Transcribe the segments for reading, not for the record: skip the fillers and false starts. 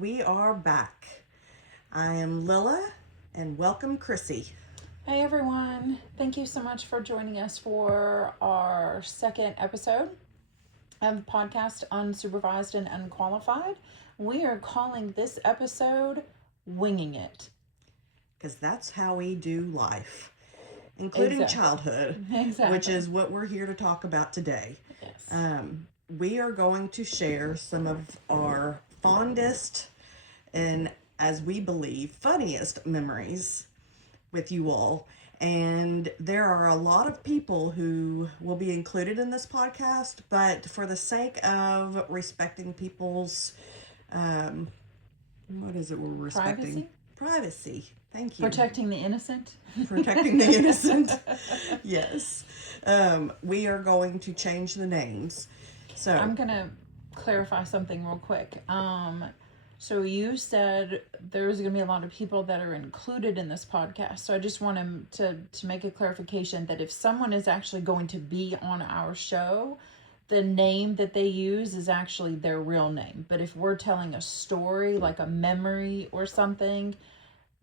we are back. I am Lilla, and welcome Chrissy. Hey everyone, thank you so much for joining us for our second episode of the podcast, Unsupervised and Unqualified. We are calling this episode Winging It. Because that's how we do life, including childhood, which is what we're here to talk about today. Yes. We are going to share some of our fondest and, as we believe, funniest memories with you all. And there are a lot of people who will be included in this podcast, but for the sake of respecting people's what is it we're respecting? Privacy. Thank you. Protecting the innocent. Protecting the innocent. Yes. We are going to change the names. So I'm gonna clarify something real quick. So you said there's going to be a lot of people that are included in this podcast. So I just want to make a clarification that if someone is actually going to be on our show, the name that they use is actually their real name. But if we're telling a story, like a memory or something,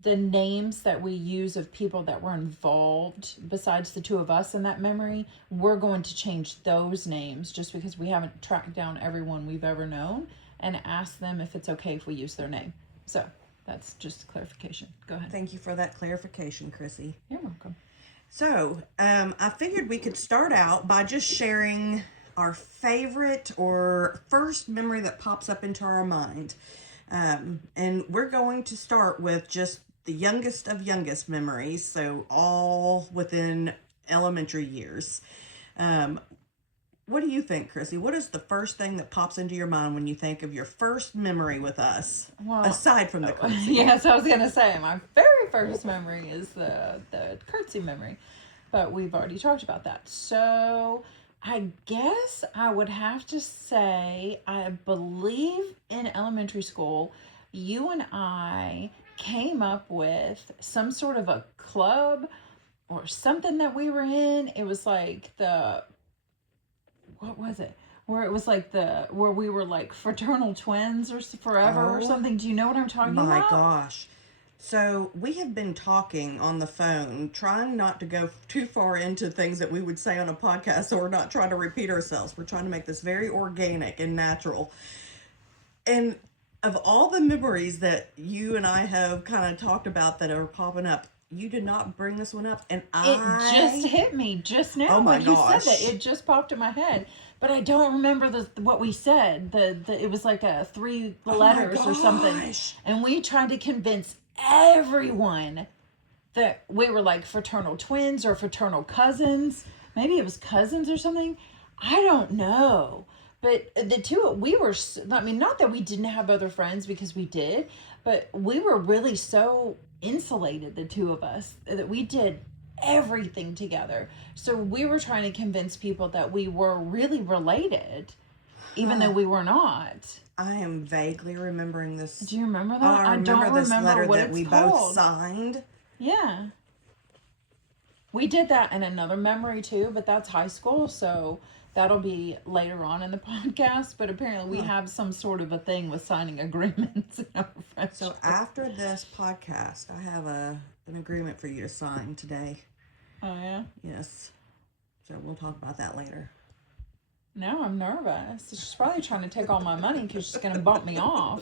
the names that we use of people that were involved besides the two of us in that memory, we're going to change those names just because we haven't tracked down everyone we've ever known and ask them if it's okay if we use their name. So that's just clarification. Go ahead. Thank you for that clarification, Chrissy. You're welcome. So I figured we could start out by just sharing our favorite or first memory that pops up into our mind. And we're going to start with just the youngest of youngest memories, so all within elementary years. What do you think, Chrissy? What is the first thing that pops into your mind when you think of your first memory with us, aside from the curtsy? Yes, I was going to say, my very first memory is the curtsy memory, but we've already talked about that. So I guess I would have to say, I believe in elementary school, you and I came up with some sort of a club or something that we were in. It was like what was it? Where it was like where we were like fraternal twins or forever or something. Do you know what I'm talking about? My gosh. So we have been talking on the phone, trying not to go too far into things that we would say on a podcast, so we're not trying to repeat ourselves. We're trying to make this very organic and natural. And of all the memories that you and I have kind of talked about that are popping up, you did not bring this one up, and it just hit me just now. Oh my when gosh. You said that, it just popped in my head, but I don't remember what we said. It was like a 3 letters or something, and we tried to convince everyone that we were like fraternal twins or fraternal cousins. Maybe it was cousins or something. I don't know. But the two, we were, I mean, not that we didn't have other friends, because we did, but we were really so insulated, the two of us, that we did everything together. So we were trying to convince people that we were really related, even though we were not. I am vaguely remembering this. Do you remember that? I don't this remember letter what that we called. both signed. Yeah. We did that in another memory too, but that's high school, so that'll be later on in the podcast. But apparently we have some sort of a thing with signing agreements in our friendship. So after this podcast, I have an agreement for you to sign today. Oh, yeah? Yes. So we'll talk about that later. Now I'm nervous. She's probably trying to take all my money because she's going to bump me off.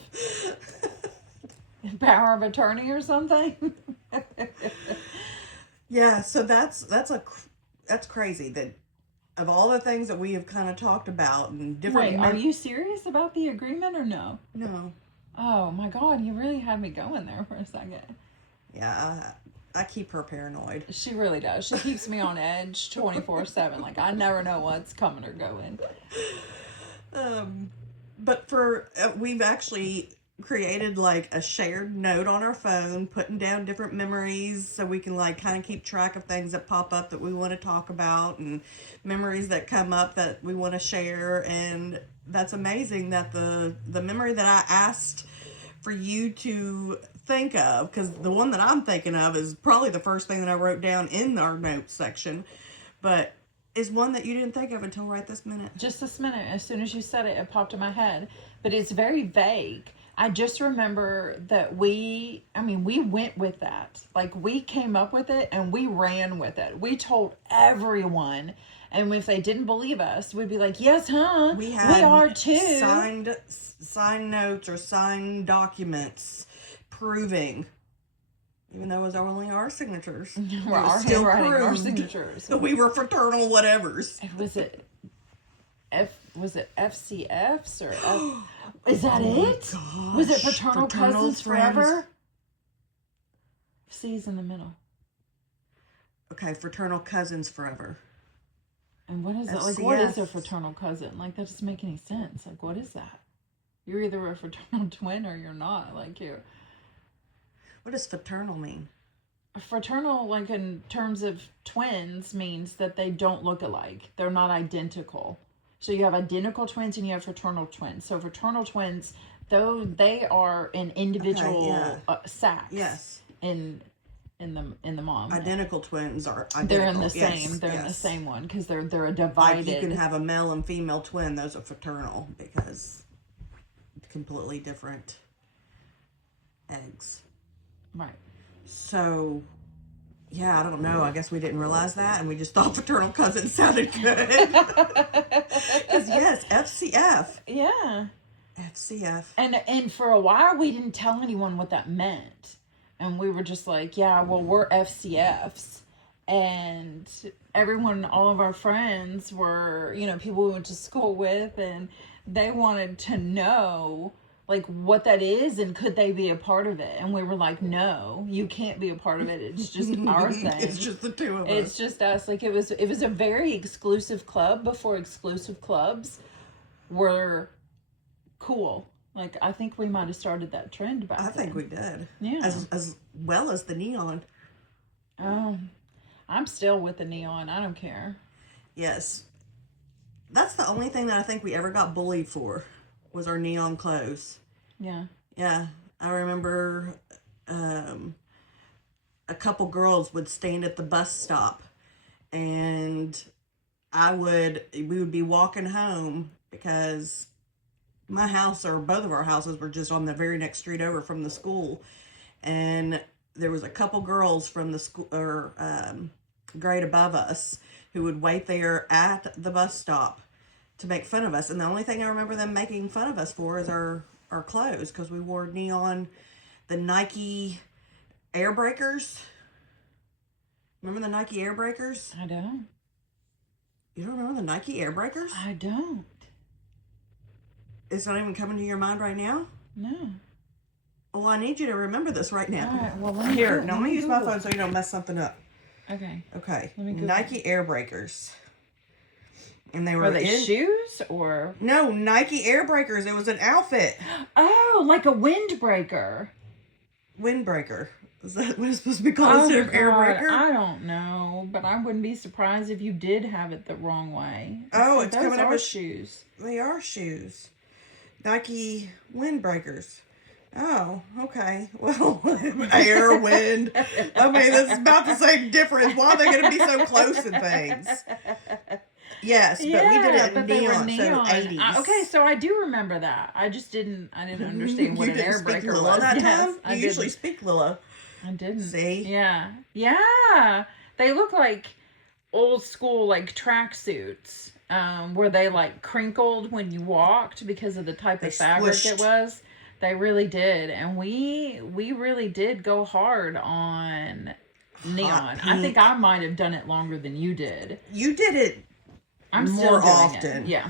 Power of attorney or something. Yeah, so that's crazy that of all the things that we have kind of talked about and different. Wait, are you serious about the agreement or no? No. Oh my God, you really had me going there for a second. Yeah, I keep her paranoid. She really does. She keeps me on edge 24/7. Like, I never know what's coming or going. But we've actually created like a shared note on our phone, putting down different memories so we can like kind of keep track of things that pop up that we want to talk about and memories that come up that we want to share. And that's amazing that the memory that I asked for you to think of, because the one that I'm thinking of is probably the first thing that I wrote down in our notes section, but is one that you didn't think of until right this minute. Just this minute. As soon as you said it, it popped in my head. But it's very vague. I just remember that we went with that. Like, we came up with it and we ran with it. We told everyone. And if they didn't believe us, we'd be like, yes, huh? We had are too. signed notes or signed documents proving, even though it was only our signatures, it Our was still handwriting, our proved signatures. that we were fraternal whatevers. Was it FCFs or is that it? Gosh, Was it Fraternal Cousins Friends. Forever? C's in the middle. Okay, Fraternal Cousins Forever. And what is it? Like, what is a fraternal cousin? Like, that doesn't make any sense. Like, what is that? You're either a fraternal twin or you're not. Like, What does fraternal mean? fraternal, like, in terms of twins, means that they don't look alike. They're not identical. So you have identical twins and you have fraternal twins. So fraternal twins, though they are in individual sacks. Yes. In the mom. Identical twins are identical. They're in the yes, same. They're in the yes. same one because they're a divided. Like you can have a male and female twin. Those are fraternal because completely different eggs. Right. So, yeah, I don't know. I guess we didn't realize that, and we just thought fraternal cousins sounded good. Because yes, FCF. Yeah. FCF. And for a while we didn't tell anyone what that meant. And we were just like, yeah, well, we're FCFs. And everyone, all of our friends were, people we went to school with, and they wanted to know, like, what that is and could they be a part of it. And we were like, no, you can't be a part of it. It's just our thing. It's just the two of us. It's just us. Like, it was a very exclusive club before exclusive clubs were cool. Like, I think we might have started that trend back then. I think we did. Yeah. As well as the neon. Oh, I'm still with the neon. I don't care. Yes. That's the only thing that I think we ever got bullied for was our neon clothes. Yeah. Yeah. I remember a couple girls would stand at the bus stop and we would be walking home because my house or both of our houses were just on the very next street over from the school. And there was a couple girls from the school or grade above us who would wait there at the bus stop to make fun of us. And the only thing I remember them making fun of us for is our clothes, because we wore the Nike Air Breakers. Remember the Nike Air Breakers? I don't. You don't remember the Nike Air Breakers? I don't. It's not even coming to your mind right now? No. Well, I need you to remember this right now. All right. Well, let me Let me use my phone so you don't mess something up. Okay. Okay. Let me Google. Nike Air Breakers. And they were Are they shoes or? No, Nike Air Breakers. It was an outfit. Oh, like a windbreaker. Windbreaker. Is that what it's supposed to be called instead of Air Breaker? I don't know, but I wouldn't be surprised if you did have it the wrong way. Oh, it's coming up as as shoes. They are shoes. Nike Windbreakers. Oh, okay. Well, air, wind. I mean, that's about the same difference. Why are they going to be so close in things? Yes, but we did it in neon, so 80s. Okay, so I do remember that. I didn't understand what an air breaker was. That yes, time? You usually speak Lilla. I didn't. See? Yeah. Yeah. They look like old school, like, tracksuits, where they, like, crinkled when you walked because of the type of fabric squished. it was. They really did. And we really did go hard on neon. I think I might have done it longer than you did. You did it I'm more still doing often. It. Yeah.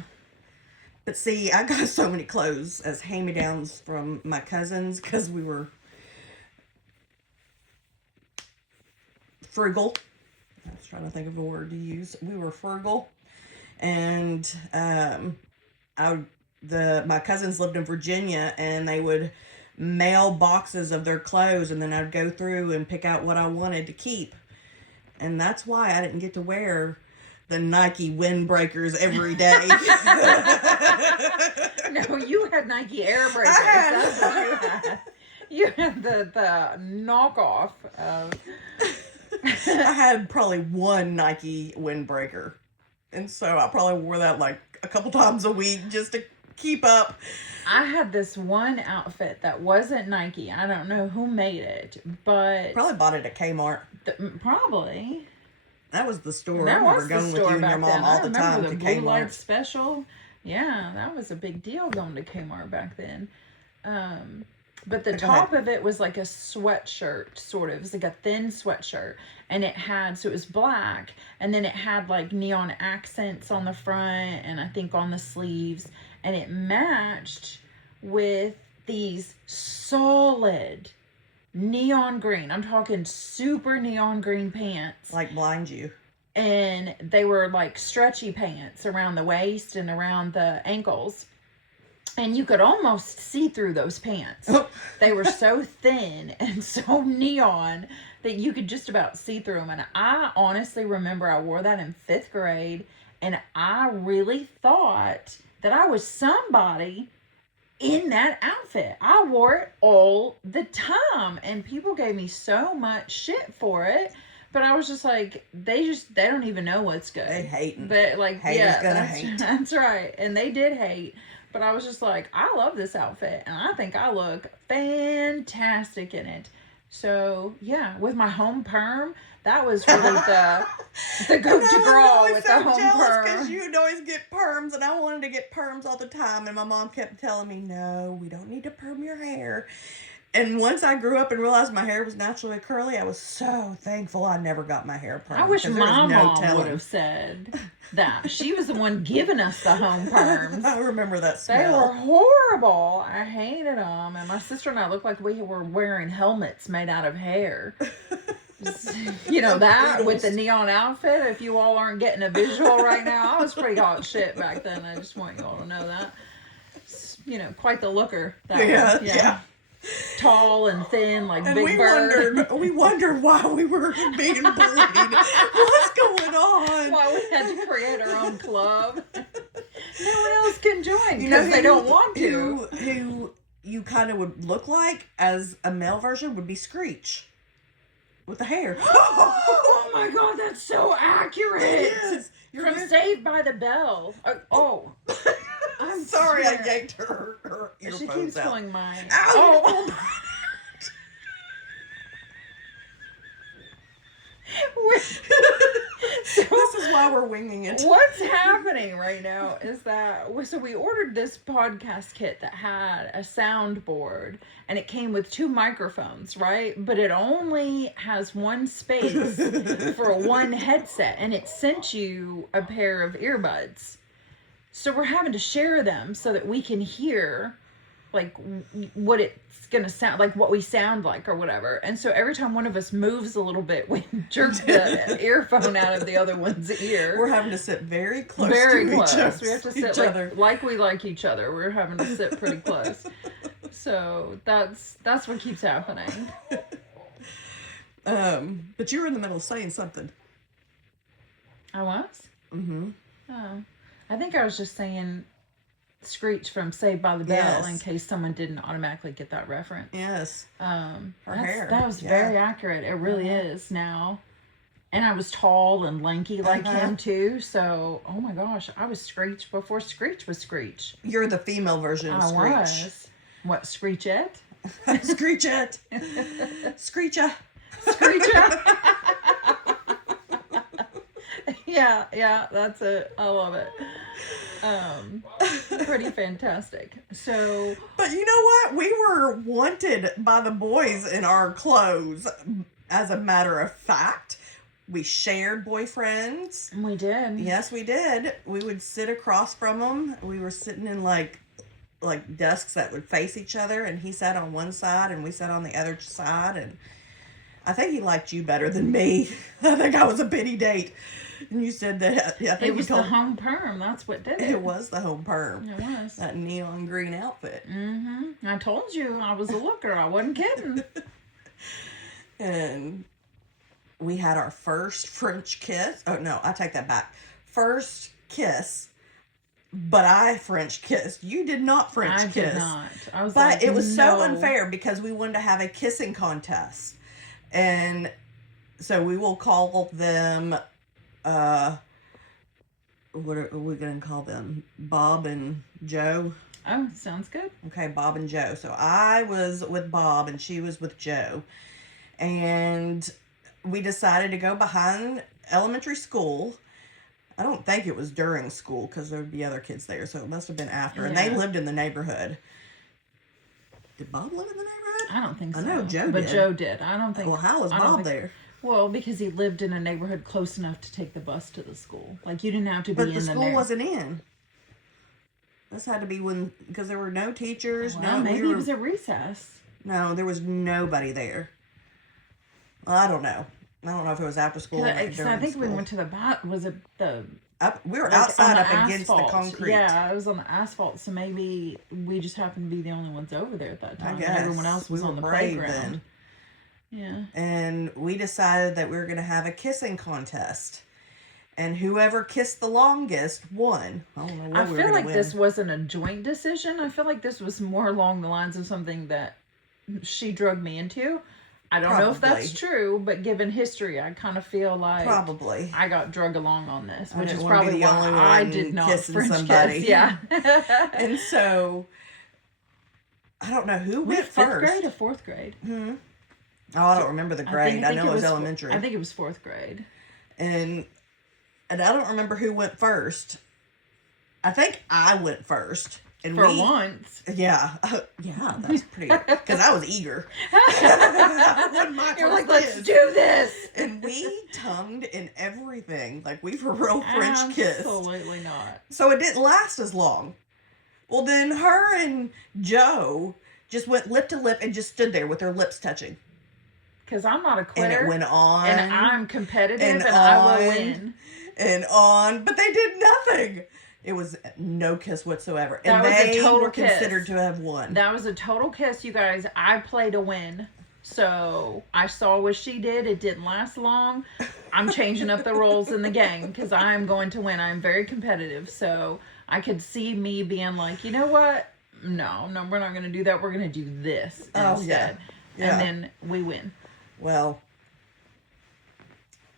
But see, I got so many clothes as hand-me-downs from my cousins because we were frugal. I was trying to think of a word to use. We were frugal. And my cousins lived in Virginia, and they would mail boxes of their clothes, and then I'd go through and pick out what I wanted to keep. And that's why I didn't get to wear the Nike Windbreakers every day. No, you had Nike Air Breakers. That's what you had. You had the knockoff of... I had probably one Nike Windbreaker. And so I probably wore that like a couple times a week just to keep up. I had this one outfit that wasn't Nike. I don't know who made it, but Probably bought it at Kmart. Probably. That was the store. That I remember was the going with you store and your back mom then. all I the remember time the to Blue Light Kmart. Special. Yeah, that was a big deal going to Kmart back then. But the Go top ahead. of it was like a sweatshirt, sort of. It was like a thin sweatshirt. And it had, so it was black. And then it had like neon accents on the front and I think on the sleeves. And it matched with these solid neon green. I'm talking super neon green pants. Like blind you. And they were like stretchy pants around the waist and around the ankles. And you could almost see through those pants. They were so thin and so neon that you could just about see through them. And I honestly remember I wore that in 5th grade. And I really thought that I was somebody in that outfit. I wore it all the time. And people gave me so much shit for it. But I was just like, they don't even know what's good. They hating. But like, Haters yeah, gonna that's, hate. that's right. And they did hate. But I was just like, I love this outfit. And I think I look fantastic in it. So, yeah, with my home perm, that was really the go-to girl with the home perm. Because you'd always get perms, and I wanted to get perms all the time. And my mom kept telling me, no, we don't need to perm your hair. And once I grew up and realized my hair was naturally curly, I was so thankful I never got my hair permed. I wish 'cause there was my no mom telling. would have said that. She was the one giving us the home perms. I remember that They smell. were horrible. I hated them. And my sister and I looked like we were wearing helmets made out of hair. You know, that with the neon outfit. If you all aren't getting a visual right now, I was pretty hot shit back then. I just want you all to know that. You know, quite the looker. That Yeah, one. yeah. Tall and thin, like And Big Bird. we wondered why we were being bullied. What's going on? Why we had to create our own club. No one else can join You know because they don't want to. Who you kind of would look like as a male version would be Screech. With the hair. Oh my god, that's so accurate. Yes. From Saved by the Bell. Oh. I'm sorry scared. I yanked her She earphones keeps out. pulling mine. Ow! Oh. This is why we're winging it. What's happening right now is that so we ordered this podcast kit that had a soundboard and it came with 2 microphones, right? But it only has one space for one headset and it sent you a pair of earbuds. So we're having to share them so that we can hear like what it's gonna sound like, what we sound like or whatever. And so every time one of us moves a little bit, we jerk the earphone out of the other one's ear. We're having to sit very close Very to close. each other. We have to sit like we like each other. We're having to sit pretty close. So that's what keeps happening. But you were in the middle of saying something. I was? Mm-hmm. Oh. I think I was just saying Screech from Saved by the Bell Yes. in case someone didn't automatically get that reference. Yes. Her That's- hair. That was Yeah. very accurate. It really is now. And I was tall and lanky like him too. So, oh my gosh, I was Screech before Screech was Screech. You're the female version of I Screech. was. What, Screechette? Screechette. Screecha. Screecher. yeah, that's it. I love it. Pretty fantastic. So, But you know what? We were wanted by the boys in our clothes. As a matter of fact, we shared boyfriends. we did. Yes, we did. We would sit across from them. We were sitting in like desks that would face each other, and he sat on one side and we sat on the other side. And I think he liked you better than me. I think I was a pity date. And you said that. I think It was you told the home perm. That's what did it. it was the home perm. It was. That neon green outfit. Mm-hmm. I told you I was a looker. I wasn't kidding. And we had our first French kiss. Oh, no, I take that back. First kiss, but I French kissed. You did not French I kiss. did not. I was But like, it was no. so unfair because we wanted to have a kissing contest. And so we will call them what are we going to call them? Bob and Joe. Oh, sounds good. Okay, Bob and Joe. So I was with Bob and she was with Joe. And we decided to go behind elementary school. I don't think it was during school because there would be other kids there. So it must have been after. And they Yeah. lived in the neighborhood. Did Bob live in the neighborhood? I don't think so. I know Joe but did. Joe did. I don't think. Well, how was I don't Bob think- there? Well, because he lived in a neighborhood close enough to take the bus to the school. Like you didn't have to be But in the the school wasn't in. This had to be when, because there were no teachers. Well, no, maybe we it were, was at recess. no, there was nobody there. I don't know. I don't know if it was after school or Because I during think school. we went to the was it the We were like, outside on up the against the asphalt. concrete. Yeah, it was on the asphalt, so maybe we just happened to be the only ones over there at that I time. guess. Everyone else was we on were the brave playground. then. Yeah. And we decided that we were going to have a kissing contest. And whoever kissed the longest won. I don't know what I we were feel going like to win. this wasn't a joint decision. I feel like this was more along the lines of something that she drugged me into. I don't know if that's Probably. true, but given history, I kind of feel like Probably. I got drug along on this, I which didn't is wanna be probably the why only I one did not kissing French somebody. kiss. Yeah. And so, I don't know who Was went it fifth first. grade or fourth grade? Oh, I don't remember the grade. I know it was elementary. I think it was fourth grade. And I don't remember who went first. I think I went first. And For we, once. Yeah. Yeah, that's pretty, because I was eager. That wasn't my You're like, first let's kiss. do this. And we tongued and everything. Like, we were real French kissed. Absolutely not. So it didn't last as long. Well, then her and Joe just went lip to lip and just stood there with their lips touching. Because I'm not a And quitter. it went on. And I'm competitive and and I will on. win. And on. But they did nothing. It was no kiss whatsoever. And That was a they total were kiss. considered to have won. That was a total kiss, you guys. I played to win. So I saw what she did. It didn't last long. I'm changing up the roles in the game because I'm going to win. I'm very competitive. So I could see me being like, you know what? No, we're not going to do that. We're going to do this Oh, instead. yeah. And then we win. Well,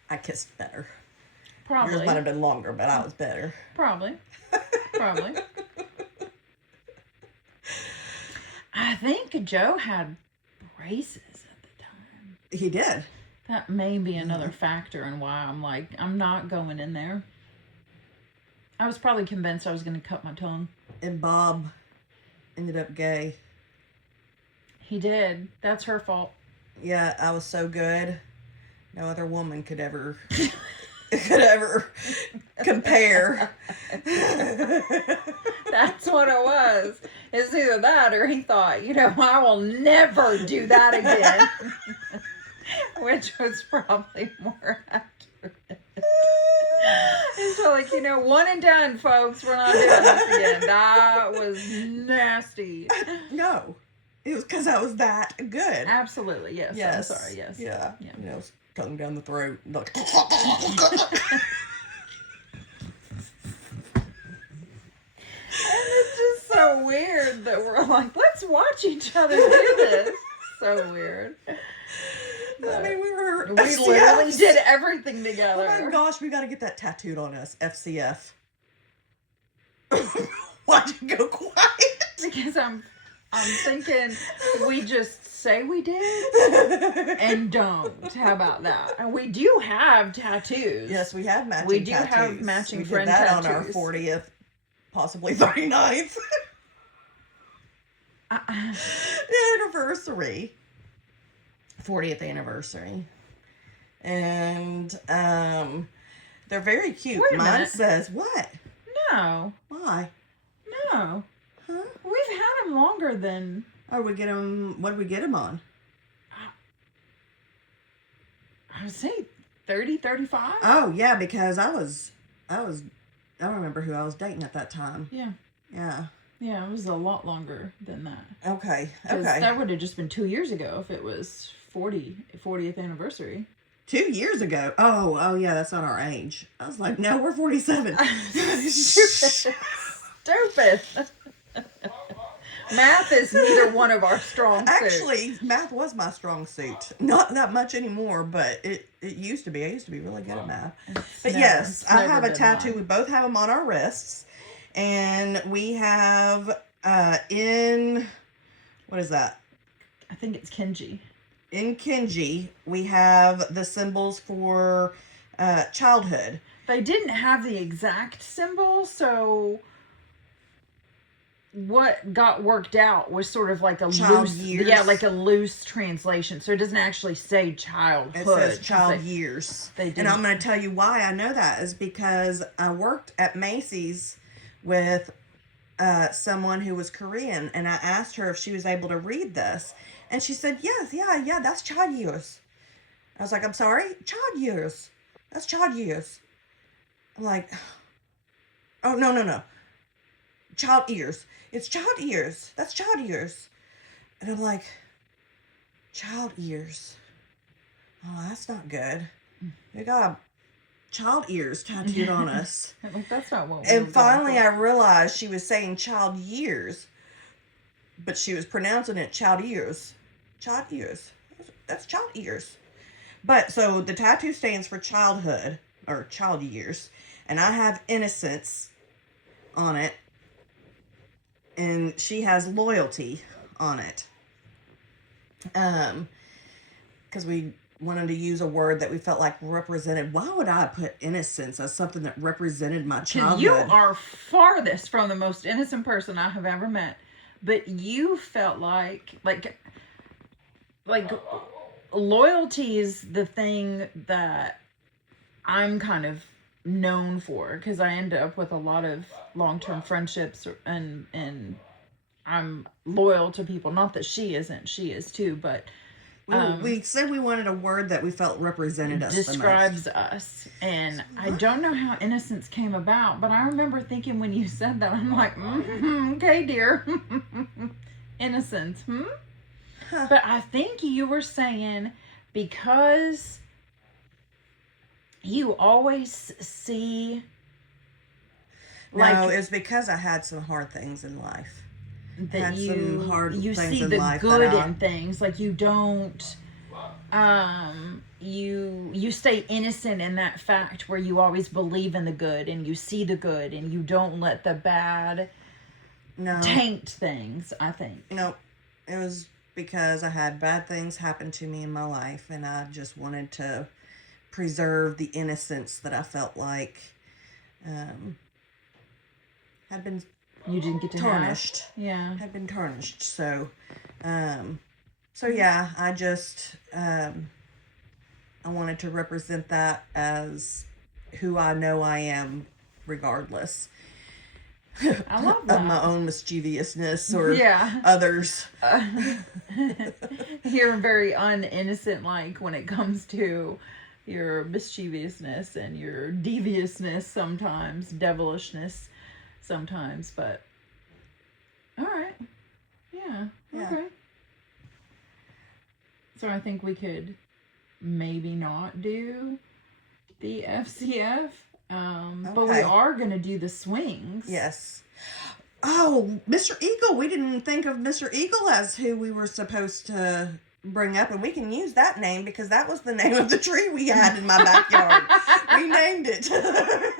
I kissed better. Probably. Yours might have been longer, but I was better. Probably. I think Joe had braces at the time. He did. That may be another factor in why I'm like, I'm not going in there. I was probably convinced I was going to cut my tongue. And Bob ended up gay. He did. That's her fault. Yeah, I was so good. No other woman could ever compare. That's what it was. It's either that or he thought, you know, I will never do that again. Which was probably more accurate. It's like, you know, one and done, folks. We're not doing this again. That was nasty. No, it was because I was that good. Absolutely, yes. Yes. I'm sorry, yes. Yeah. Yeah. You know, tongue down the throat. Like, And it's just so weird that we're like, let's watch each other do this. So weird. I mean, we were. We literally FCFs. did everything Oh together. my gosh, we got to get that tattooed on us. FCF. Why'd you go quiet? Because I'm thinking we just say we did and don't. How about that? And we do have tattoos. Yes, we have matching We do tattoos. have matching we friend did that on our tattoos. 40th, possibly 39th anniversary. 40th anniversary. And they're very cute. Wait a Mine minute. says, what? No, Why? no. Huh? We've had them longer than Oh, we get them. What did we get them on? I would say 30, 35. Oh, yeah, because I don't remember who I was dating at that time. Yeah. Yeah. Yeah, it was a lot longer than that. Okay. Because Okay. that would have just been 2 years ago if it was 40th anniversary. 2 years ago. Oh, yeah, that's not our age. I was like, no, we're 47. Stupid. Math is neither one of our strong suits. Actually, math was my strong suit. Not that much anymore, but it used to be. I used to be really good at math. But yes, I have a tattoo. Mine. We both have them on our wrists. And we have what is that? I think it's Kenji. In Kenji, we have the symbols for childhood. They didn't have the exact symbol, so what got worked out was sort of like a loose, years. Yeah, like a loose translation. So it doesn't actually say childhood. It says child years. And I'm going to tell you why I know that is because I worked at Macy's with someone who was Korean, and I asked her if she was able to read this, and she said, yeah, that's child years. I was like, I'm sorry? Child years. That's child years. I'm like, oh, no. Child ears. It's child ears. That's child ears. And I'm like, child ears. Oh, that's not good. We got child ears tattooed on us. Like, that's not what we And finally I realized she was saying child years, but she was pronouncing it child ears. Child ears. That's child ears. But so the tattoo stands for childhood or child years, and I have innocence on it, and she has loyalty on it. Because we wanted to use a word that we felt like represented. Why would I put innocence as something that represented my childhood? You are farthest from the most innocent person I have ever met, but you felt like loyalty is the thing that I'm kind of known for, because I end up with a lot of long-term friendships, and I'm loyal to people. Not that she isn't, she is too, but we said we wanted a word that we felt represented us. Describes us. And I don't know how innocence came about, but I remember thinking when you said that, I'm like, okay, dear. Innocence, Huh. But I think you were saying because you always see... No, it's because I had some hard things in life. That you see the good in things. Like you don't... You stay innocent in that fact where you always believe in the good and you see the good and you don't let the bad taint things, I think. No, it was because I had bad things happen to me in my life, and I just wanted to preserve the innocence that I felt like had been you didn't get to tarnished. Yeah. Had been tarnished. So yeah, I just I wanted to represent that as who I know I am regardless. I love that. Of my own mischievousness or others. You're very uninnocent, like when it comes to your mischievousness and your deviousness sometimes, devilishness sometimes, but all right. Yeah. Okay. So I think we could maybe not do the FCF. But we are going to do the swings. Yes. Oh, Mr. Eagle. We didn't think of Mr. Eagle as who we were supposed to bring up, and we can use that name because that was the name of the tree we had in my backyard. We named it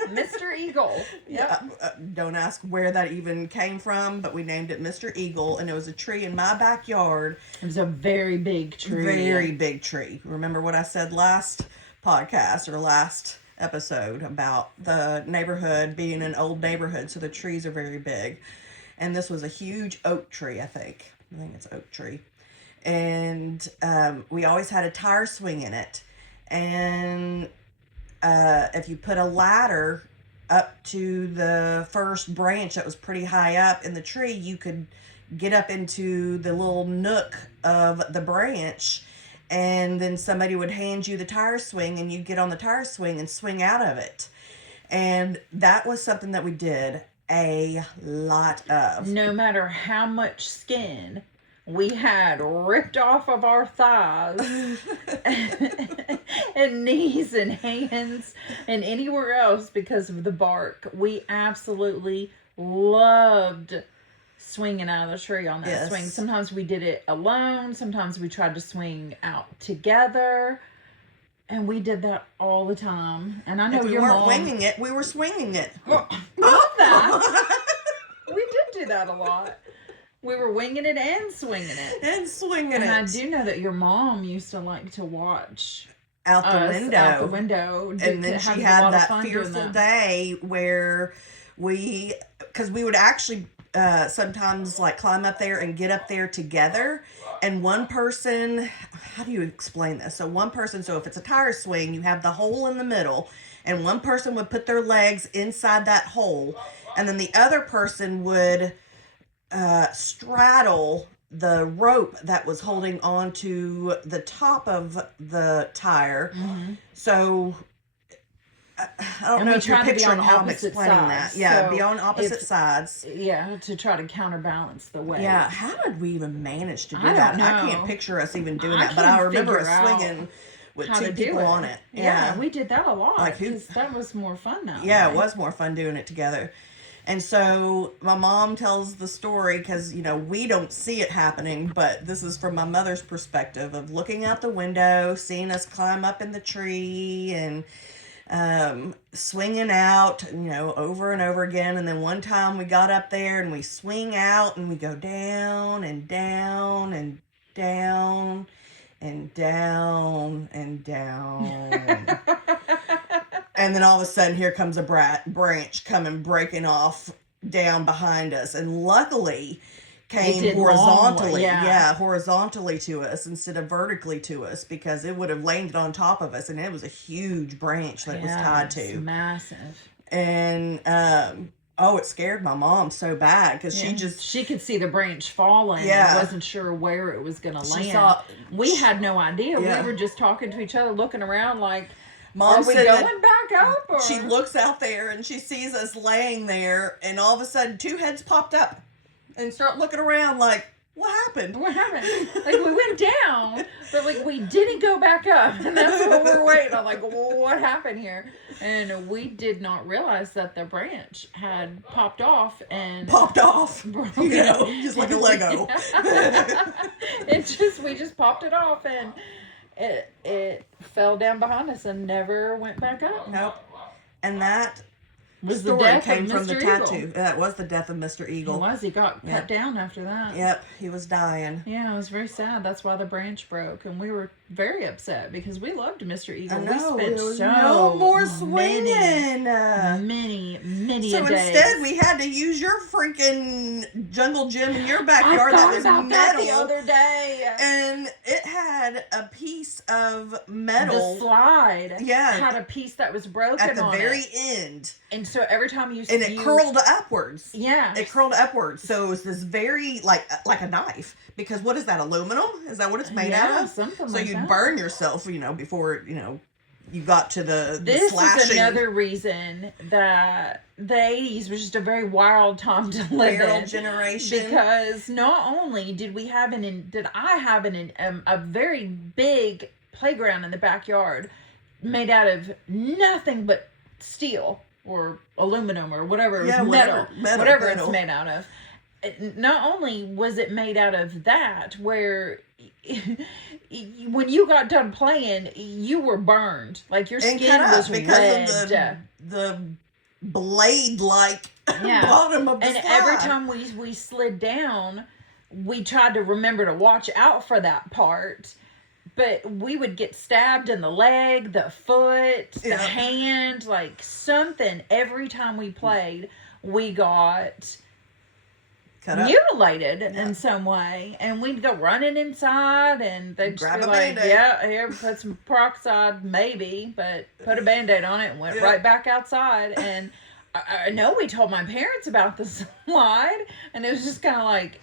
Mr. Eagle. Yep. Don't ask where that even came from, but we named it Mr. Eagle, and it was a tree in my backyard. It was a very big tree. Very big tree. Remember what I said last podcast or last episode about the neighborhood being an old neighborhood, so the trees are very big, and this was a huge oak tree. I think it's oak tree, and we always had a tire swing in it, and if you put a ladder up to the first branch that was pretty high up in the tree, you could get up into the little nook of the branch, and then somebody would hand you the tire swing, and you'd get on the tire swing and swing out of it. And that was something that we did a lot of. No matter how much skin we had ripped off of our thighs and knees and hands and anywhere else because of the bark, we absolutely loved swinging out of the tree on that Yes. swing. Sometimes we did it alone. Sometimes we tried to swing out together. And we did that all the time. And I know If we your weren't mom... winging it, we were swinging it. Well, I love that. We did do that a lot. We were winging it and swinging it. And swinging And it. I do know that your mom used to like to watch out the us window. out the window. And then she had that fearful day where because we would actually sometimes like climb up there and get up there together. And one person, how do you explain this? So one person, so if it's a tire swing, you have the hole in the middle, and one person would put their legs inside that hole, and then the other person would straddle the rope that was holding on to the top of the tire. Mm-hmm. So I don't know if you're picturing how I'm explaining that. Yeah, be on opposite sides. Yeah, to try to counterbalance the weight. Yeah, how did we even manage to do I that? don't know. I can't picture us even doing I that, but I can't remember us figure out swinging with how two to do people it. on it. Yeah, we did that a lot. Like who- 'cause that was more fun that Yeah, way. it was more fun doing it together. And so my mom tells the story because, we don't see it happening, but this is from my mother's perspective of looking out the window, seeing us climb up in the tree and swinging out, over and over again. And then one time we got up there and we swing out and we go down and down and down and down and down. And then all of a sudden, here comes a branch coming, breaking off down behind us. And luckily, came horizontally. Horizontally to us instead of vertically to us, because it would have landed on top of us. And it was a huge branch that it was tied to. Massive. And, it scared my mom so bad because she could see the branch falling. Yeah. And wasn't sure where it was going to land. We had no idea. Yeah. We were just talking to each other, looking around like, Mom are we said going back up? Or? She looks out there and she sees us laying there, and all of a sudden 2 heads popped up and start looking around like, what happened? What happened? Like, we went down, but like we didn't go back up, and that's what we're waiting on. Like, well, what happened here? And we did not realize that the branch had popped off and broken. Just like a Lego. We just popped it off, and it fell down behind us and never went back up. Nope. And that was story the death came of from Mr. the Eagle. tattoo. That was the death of Mr. Eagle. He got cut down after that. Yep, he was dying. Yeah, it was very sad. That's why the branch broke, and we were very upset because we loved Mr. Eagle. I know, we spent there was no more swinging. Many so a day. instead, we had to use your freaking jungle gym in your backyard that was about metal. that the other day. And it had a piece of metal. The slide had a piece that was broken at the on very it. end. And so every time you and it curled upwards. Yeah. It curled upwards. So it was this very, like a knife. Because what is that, aluminum? Is that what it's made out of? Something so like you'd that. burn yourself, before, you got to the This slashing. is another reason that the 80s was just a very wild time to live in. Generation. Because not only did I have a very big playground in the backyard made out of nothing but steel or aluminum or whatever. It was metal. Whatever it's made out of. Not only was it made out of that, where when you got done playing, you were burned. Like your skin was red. Because of the blade-like bottom of the slide. Every time we slid down, we tried to remember to watch out for that part. But we would get stabbed in the leg, the foot, the hand, like something. Every time we played, we got mutilated in some way, and we'd go running inside, and they'd just be like, "Yeah, here, put some peroxide, maybe, but put a Band-Aid on it," and went right back outside. And I know we told my parents about the slide, and it was just kind of like,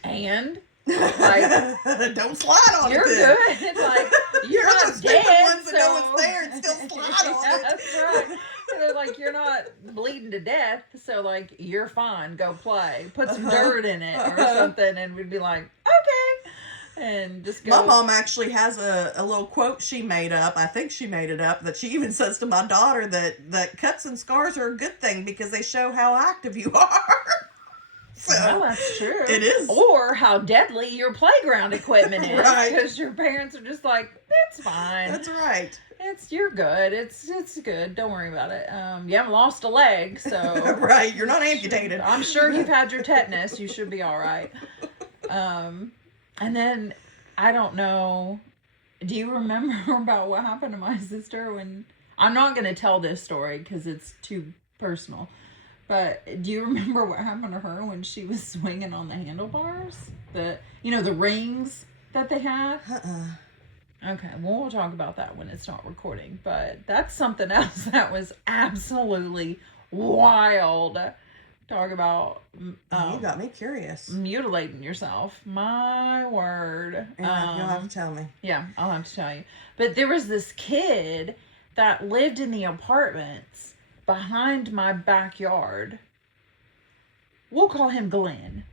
like, don't slide on you're it. You're good. Like, you're not the dead. Ones that know it's there and still slide on it. That's right. And they're like, you're not bleeding to death, so like you're fine. Go play. Put some dirt in it or something, and we'd be like, okay, and just go. My mom actually has a little quote she made up. I think she made it up, that she even says to my daughter that cuts and scars are a good thing because they show how active you are. So Well, that's true. it is. Or how deadly your playground equipment is. Right. Because your parents are just like, it's fine. That's right. You're good. It's good. Don't worry about it. You haven't lost a leg, so Right. You're not amputated. I'm sure you've had your tetanus. You should be all right. And then I don't know. Do you remember about what happened to my sister when? I'm not going to tell this story because it's too personal. But do you remember what happened to her when she was swinging on the handlebars? The rings that they had? Okay, well, we'll talk about that when it's not recording. But that's something else that was absolutely wild. Talk about... you got me curious. Mutilating yourself. My word. Yeah, you'll have to tell me. Yeah, I'll have to tell you. But there was this kid that lived in the apartments behind my backyard. We'll call him Glenn.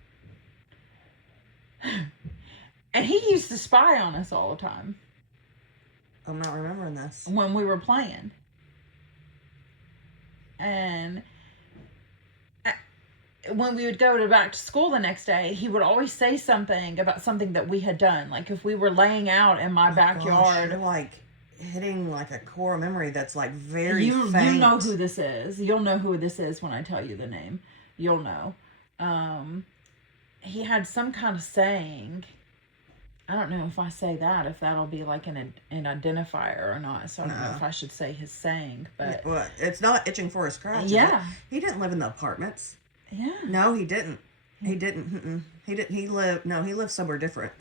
And he used to spy on us all the time. I'm not remembering this. When we were playing. And when we would go back to school the next day, he would always say something about something that we had done. Like if we were laying out in my backyard. Gosh, you're like hitting like a core memory that's like very faint. You know who this is. You'll know who this is when I tell you the name. You'll know. He had some kind of saying. I don't know if I say that, if that'll be like an identifier or not. So I don't know if I should say his saying. But well, it's not itching for a scratch. Yeah. He didn't live in the apartments. Yeah. No, he didn't. He didn't. He didn't. He lived somewhere different.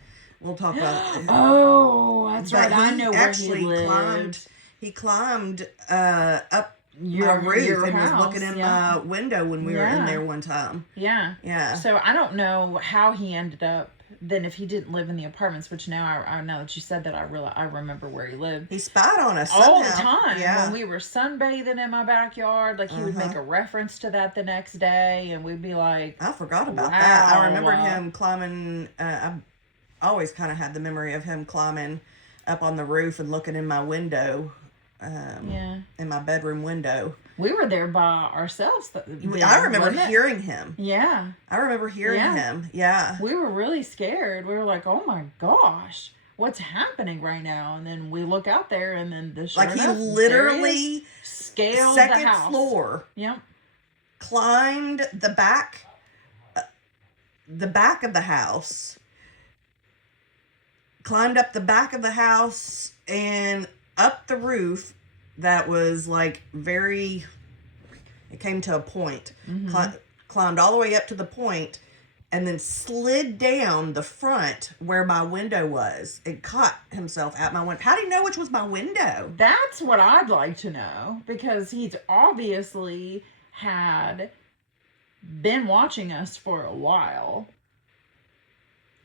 We'll talk about it. Oh, that's But right. I know where he actually lived. He climbed up my roof and was looking in my window when we were in there one time. Yeah. Yeah. So I don't know how he ended up. Then if he didn't live in the apartments, which now I know that you said that, I remember where he lived. He spied on us all the somehow. time. Yeah. When we were sunbathing in my backyard, like he would make a reference to that the next day, and we'd be like, I forgot about wow. that. I remembered him climbing. I always kind of had the memory of him climbing up on the roof and looking in my window. In my bedroom window. We were there by ourselves. I remember hearing him. Yeah. I remember hearing him. Yeah. We were really scared. We were like, oh my gosh, what's happening right now? And then we look out there and then he literally scaled second the house. Floor. Yep. Climbed the back of the house. Climbed up the back of the house and up the roof that was like it came to a point. Climbed all the way up to the point and then slid down the front where my window was and caught himself at my window. How do you know which was my window? That's what I'd like to know, because he's obviously had been watching us for a while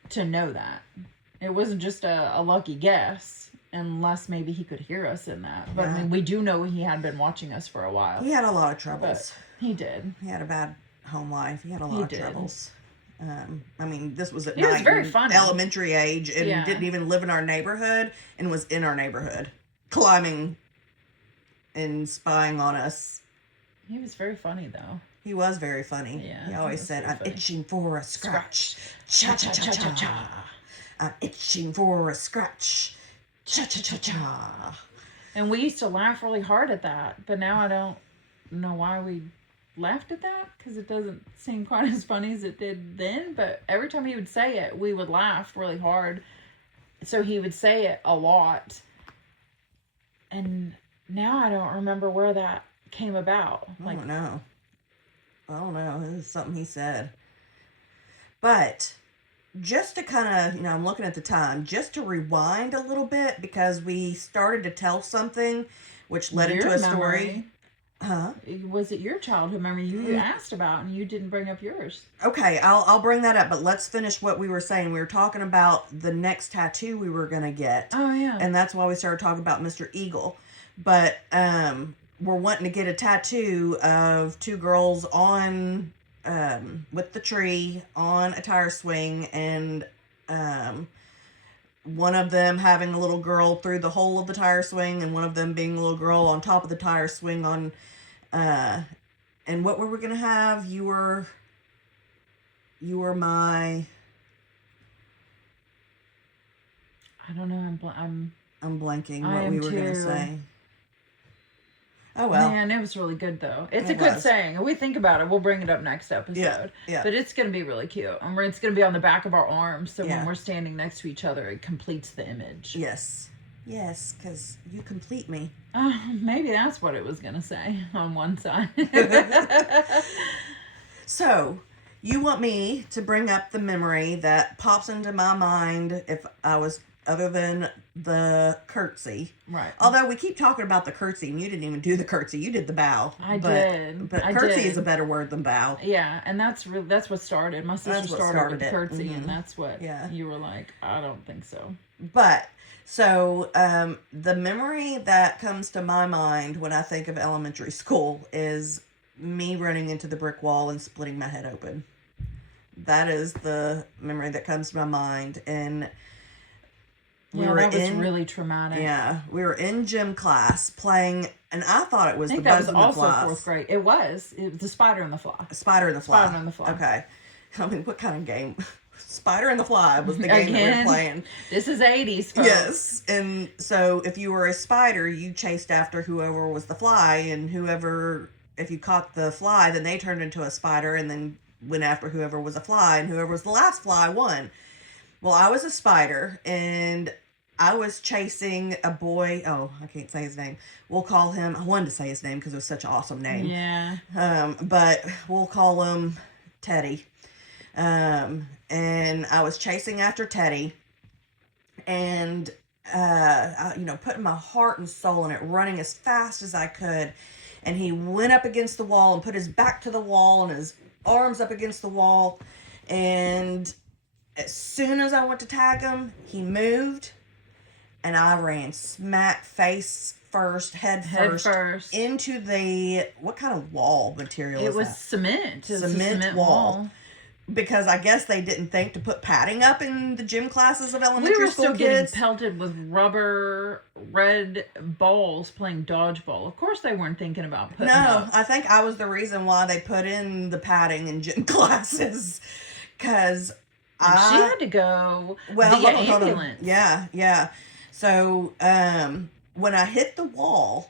to know that. It wasn't just a lucky guess. Unless maybe he could hear us in that. But I mean, we do know he had been watching us for a while. He had a lot of troubles. But he did. He had a bad home life. He had a lot of troubles. I mean, this was at He was night, very funny. Elementary age, and didn't even live in our neighborhood, and was in our neighborhood, climbing and spying on us. He was very funny, though. He was very funny. Yeah, he always said, "I'm itching for a scratch. Cha cha cha cha cha. I'm itching for a scratch. Cha cha cha cha." And we used to laugh really hard at that, but now I don't know why we laughed at that, because it doesn't seem quite as funny as it did then. But every time he would say it, we would laugh really hard. So he would say it a lot. And now I don't remember where that came about. I don't know. This is something he said. But just to kind of, I'm looking at the time, just to rewind a little bit, because we started to tell something which led into a story. Huh? Was it your childhood memory you asked about and you didn't bring up yours? Okay, I'll bring that up, but let's finish what we were saying. We were talking about the next tattoo we were going to get. Oh, yeah. And that's why we started talking about Mr. Eagle. But we're wanting to get a tattoo of two girls on with the tree on a tire swing, and one of them having a little girl through the hole of the tire swing, and one of them being a little girl on top of the tire swing on and what were we gonna have? You were you were my... I don't know. I'm blanking I what am we were going to too. say. Oh, well. Man, it was really good, though. It's a It good was. saying. If we think about it, we'll bring it up next episode. Yeah. But it's going to be really cute. It's going to be on the back of our arms, so Yeah. when we're standing next to each other, it completes the image. Yes. Yes, because you complete me. Maybe that's what it was going to say on one side. So, you want me to bring up the memory that pops into my mind if I was, other than the curtsy. Right. Although we keep talking about the curtsy, and you didn't even do the curtsy. You did the bow. I did. But I curtsy did. is a better word than bow. Yeah, and that's what started. My sister That's what started with the started it. curtsy, Mhm. and that's what Yeah. you were like, I don't think so. But, so, the memory that comes to my mind when I think of elementary school is me running into the brick wall and splitting my head open. That is the memory that comes to my mind. And we Yeah, were that was in, really traumatic. yeah, we were in gym class playing, and I thought it was I think the that Buzz was and the also Flies. fourth grade. It was the Spider and the Fly. Spider and the Fly. Spider and the Fly. Okay. I mean, what kind of game? Spider and the Fly was the game that we Again? were playing. This is 80s, folks. Yes. And so if you were a spider, you chased after whoever was the fly, and whoever, if you caught the fly, then they turned into a spider and then went after whoever was a fly, and whoever was the last fly won. Well, I was a spider, and I was chasing a boy. Oh, I can't say his name. We'll call him, I wanted to say his name because it was such an awesome name. Yeah. But we'll call him Teddy. And I was chasing after Teddy, and putting my heart and soul in it, running as fast as I could. And he went up against the wall and put his back to the wall and his arms up against the wall. And as soon as I went to tag him, he moved, and I ran smack face first, head first into the, what kind of wall material It is was that? cement. It was a Cement cement wall. wall. Because I guess they didn't think to put padding up in the gym classes of We elementary were school still kids. getting pelted with rubber red balls playing dodgeball. Of course they weren't thinking about putting No, up. I think I was the reason why they put in the padding in gym classes. Because She had to go via hold on. ambulance. Yeah. So, when I hit the wall,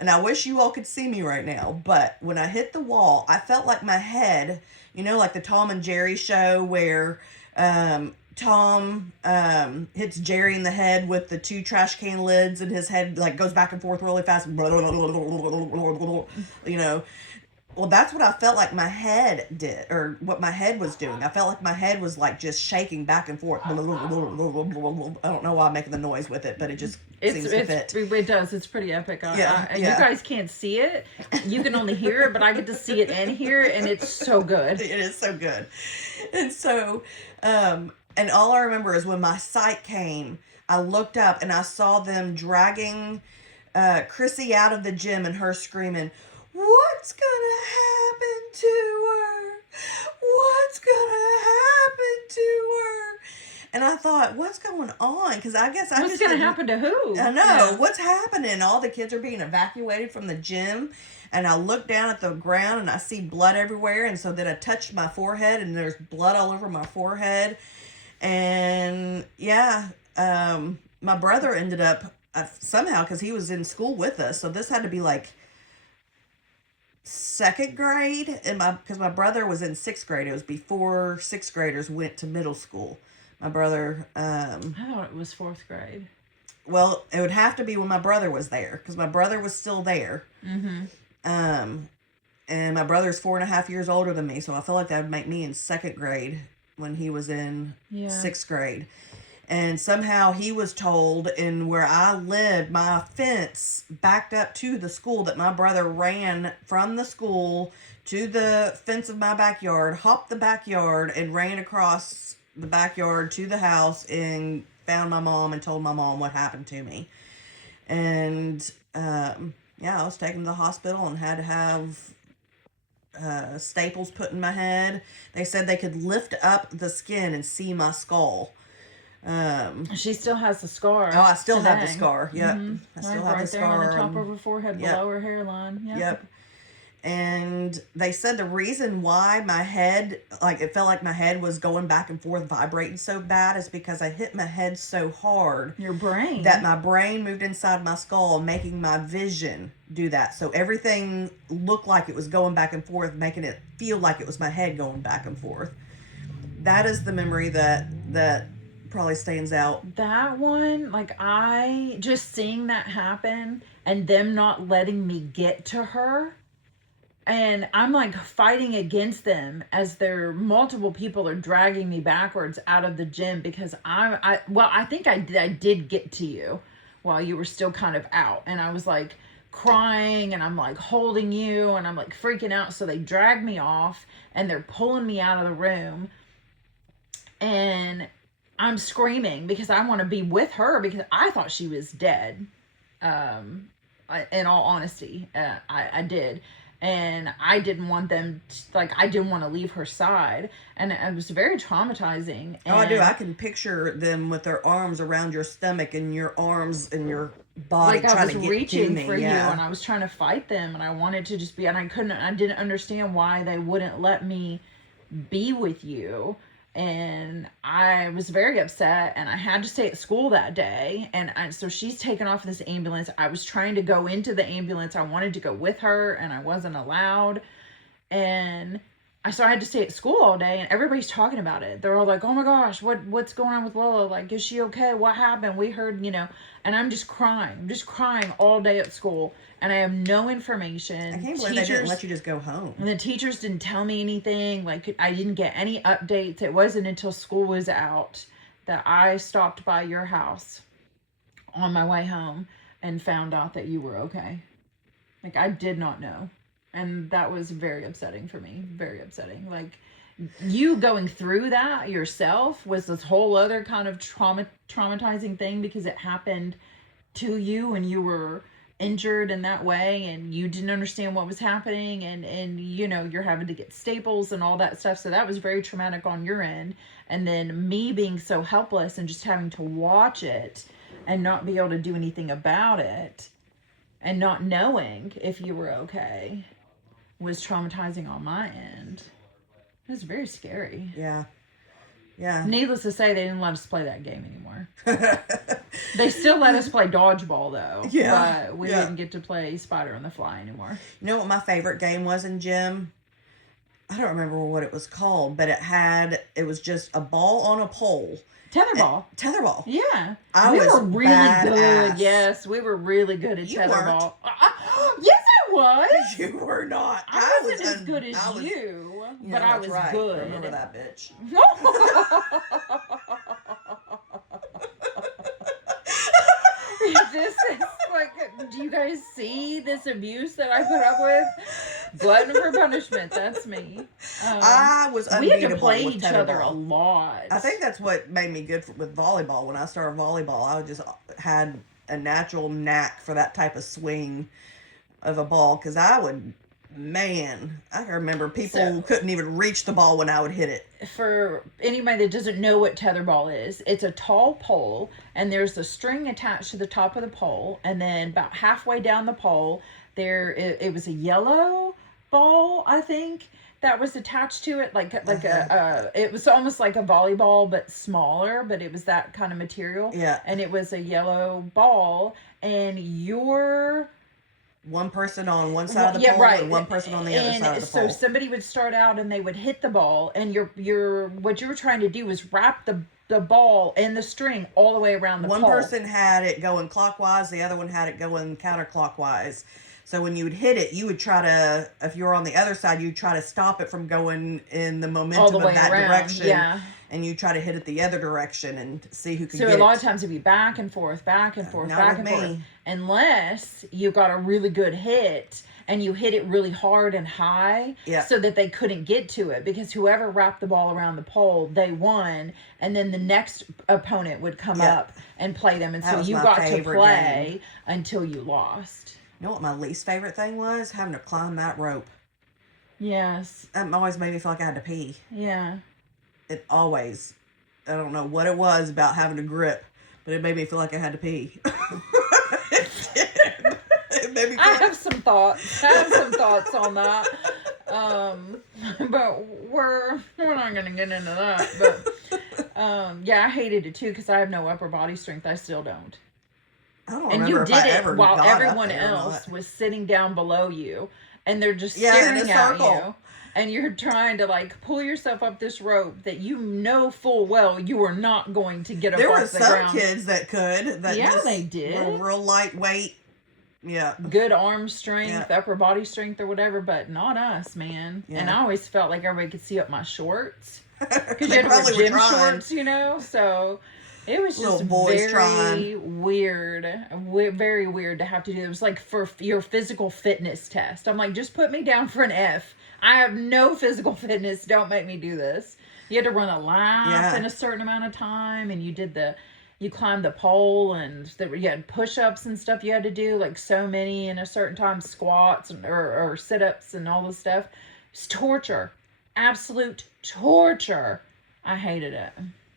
and I wish you all could see me right now, but when I hit the wall, I felt like my head, like the Tom and Jerry show where Tom hits Jerry in the head with the 2 trash can lids, and his head like goes back and forth really fast. Well, that's what I felt like my head did, or what my head was doing. I felt like my head was like just shaking back and forth. I don't know why I'm making the noise with it, but it just seems to fit. It does. It's pretty epic. Yeah. You guys can't see it. You can only hear it, but I get to see it and hear it, and it's so good. It is so good. And so, and all I remember is when my sight came, I looked up and I saw them dragging Chrissy out of the gym, and her screaming, "What's gonna happen to her? What's gonna happen to her?" And I thought, what's going on? Because I guess What's going to happen to who? I know. Yeah. What's happening? All the kids are being evacuated from the gym. And I look down at the ground and I see blood everywhere. And so then I touched my forehead, and there's blood all over my forehead. And yeah, my brother ended up somehow, because he was in school with us. So this had to be like 2nd grade. And because my brother was in 6th grade. It was before 6th graders went to middle school. My brother, I thought it was 4th grade. well, it would have to be when my brother was there, because my brother was still there. Mm-hmm. And my brother's 4.5 years older than me, so I feel like that would make me in 2nd grade when he was in 6th grade. And somehow he was told, in where I lived, my fence backed up to the school, that my brother ran from the school to the fence of my backyard, hopped the backyard, and ran across the backyard to the house and found my mom and told my mom what happened to me. And I was taken to the hospital and had to have staples put in my head. They said they could lift up the skin and see my skull. She still has the scar. I still have the today. scar. Yep. Mm-hmm. I still have right the there on scar. the top of her forehead, Yep. below her hairline. Yep. And they said the reason why my head, like it felt like my head was going back and forth, vibrating so bad, is because I hit my head so hard Your brain. that my brain moved inside my skull, making my vision do that. So everything looked like it was going back and forth, making it feel like it was my head going back and forth. That is the memory that probably stands out. That one, like, I just seeing that happen and them not letting me get to her. And I'm like fighting against them as there multiple people are dragging me backwards out of the gym because I think I did get to you while you were still kind of out. And I was like crying and I'm like holding you and I'm like freaking out. So they drag me off and they're pulling me out of the room. And I'm screaming because I want to be with her because I thought she was dead. In all honesty, I did. And I didn't want them to, I didn't want to leave her side. And it was very traumatizing. Oh, I do. I can picture them with their arms around your stomach and your arms and your body trying to get to me. I was reaching for you and I was trying to fight them and I wanted to just be, and I didn't understand why they wouldn't let me be with you. And I was very upset and I had to stay at school that day. And so she's taken off in this ambulance. I was trying to go into the ambulance. I wanted to go with her and I wasn't allowed. And so I had to stay at school all day and everybody's talking about it. They're all like, oh my gosh, what's going on with Lola? Like, is she okay? What happened? We heard, and I'm just crying all day at school. And I have no information. I can't believe they didn't let you just go home. And the teachers didn't tell me anything. Like, I didn't get any updates. It wasn't until school was out that I stopped by your house on my way home and found out that you were okay. Like, I did not know. And that was very upsetting for me. Very upsetting. Like, you going through that yourself was this whole other kind of traumatizing thing because it happened to you and you were injured in that way and you didn't understand what was happening and you're having to get staples and all that stuff. So that was very traumatic on your end. And then me being so helpless and just having to watch it and not be able to do anything about it and not knowing if you were okay was traumatizing on my end. It was very scary. Yeah. Yeah. Needless to say, they didn't let us play that game anymore. They still let us play dodgeball, though. Yeah. But we didn't get to play Spider on the Fly anymore. You know what my favorite game was in gym? I don't remember what it was called, but it was just a ball on a pole. Tetherball. Tetherball. Yeah. We were really badass. good. Yes, we were really good at You tetherball. Yes, I was. You were not. I wasn't as good as you, but I was right. good. I remember that bitch. This is like, do you guys see this abuse that I put up with? Glutton for punishment. That's me. I was We unbeatable had to play with each tetherball. other a lot. I think that's what made me good with volleyball. When I started volleyball, I just had a natural knack for that type of swing of a ball because I can remember people couldn't even reach the ball when I would hit it. For anybody that doesn't know what tetherball is, it's a tall pole and there's a string attached to the top of the pole, and then about halfway down the pole it was a yellow ball, I think, that was attached to it, it was almost like a volleyball but smaller, but it was that kind of material. Yeah. And it was a yellow ball, and your one person on one side of the pole and one person on the other side of the pole. So somebody would start out and they would hit the ball, and what you were trying to do was wrap the ball in the string all the way around the pole. One person had it going clockwise, the other one had it going counterclockwise. So when you would hit it, you would try to, if you were on the other side, you'd try to stop it from going in the momentum of that direction. Yeah. And you try to hit it the other direction and see who can get it. So a lot of times it'd be back and forth, back and forth, back and forth. Unless you got a really good hit and you hit it really hard and high so that they couldn't get to it, because whoever wrapped the ball around the pole, they won, and then the next opponent would come up and play them, and so you got to play until you lost. You know what my least favorite thing was? Having to climb that rope. Yes. That always made me feel like I had to pee. Yeah. It always. I don't know what it was about having to grip, but it made me feel like I had to pee. It did. It made me I feel- have some thoughts. On that. But we're not gonna get into that. But yeah, I hated it too because I have no upper body strength. I still don't. I don't And remember you if did I it ever while got up everyone there or else not. was sitting down below you, and they're just Yeah, in a staring at circle. you. And you're trying to like pull yourself up this rope that you know full well you are not going to get up There off were the some ground. kids that could. That Yeah, just they did. Were real lightweight. Yeah. Good arm strength, Yeah. upper body strength, or whatever, but not us, man. Yeah. And I always felt like everybody could see up my shorts because They you had to wear probably were gym trying. shorts, you know. So it was Little just boys very trying. weird, very weird to have to do. It was like for your physical fitness test. I'm like, just put me down for an F. I have no physical fitness. Don't make me do this. You had to run a lap Yeah. in a certain amount of time, and you climbed the pole, and you had push-ups and stuff you had to do, like so many in a certain time, squats or sit-ups and all this stuff. It's torture. Absolute torture. I hated it.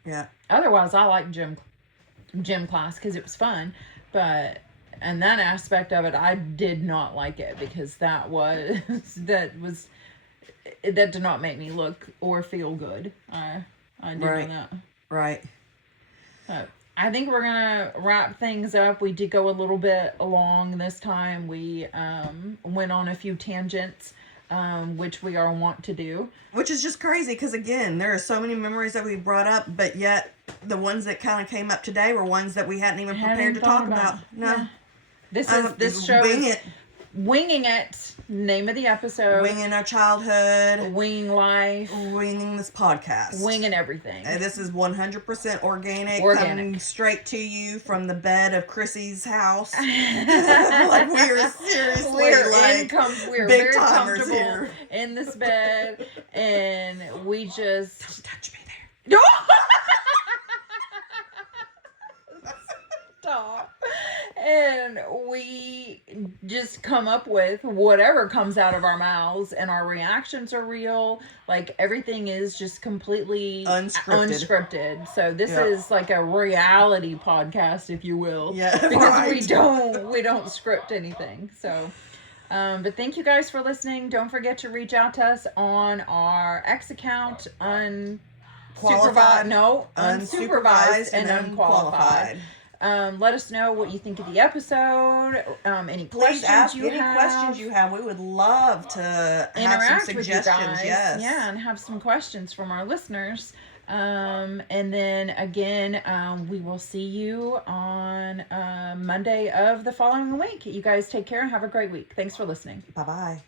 Yeah. Otherwise, I liked gym class because it was fun, but and that aspect of it, I did not like it because that did not make me look or feel good. I didn't Right. know that. Right. But I think we're gonna wrap things up. We did go a little bit long this time. We went on a few tangents, which we are wont to do. Which is just crazy because, again, there are so many memories that we brought up, but yet the ones that kind of came up today were ones that we hadn't even prepared to talk about. No. Yeah. This show Wing is it. Winging It. Name of the episode. Winging our childhood. Winging life. Winging this podcast. Winging everything. And this is 100% organic, coming Organic. straight to you from the bed of Chrissy's house. Like we are seriously We're big very timers comfortable here. in this bed, and we just Don't touch me there. Stop. And we just come up with whatever comes out of our mouths, and our reactions are real. Like everything is just completely unscripted. So this Yeah. is like a reality podcast, if you will. Yeah, Because right. we don't script anything. So but thank you guys for listening. Don't forget to reach out to us on our X account, Qualified, unsupervised and unqualified. Let us know what you think of the episode. Any Please questions ask you any have. questions you have. We would love to have Interact some with you suggestions. guys. Yes. Yeah, and have some questions from our listeners. And then again, we will see you on Monday of the following week. You guys take care and have a great week. Thanks for listening. Bye-bye.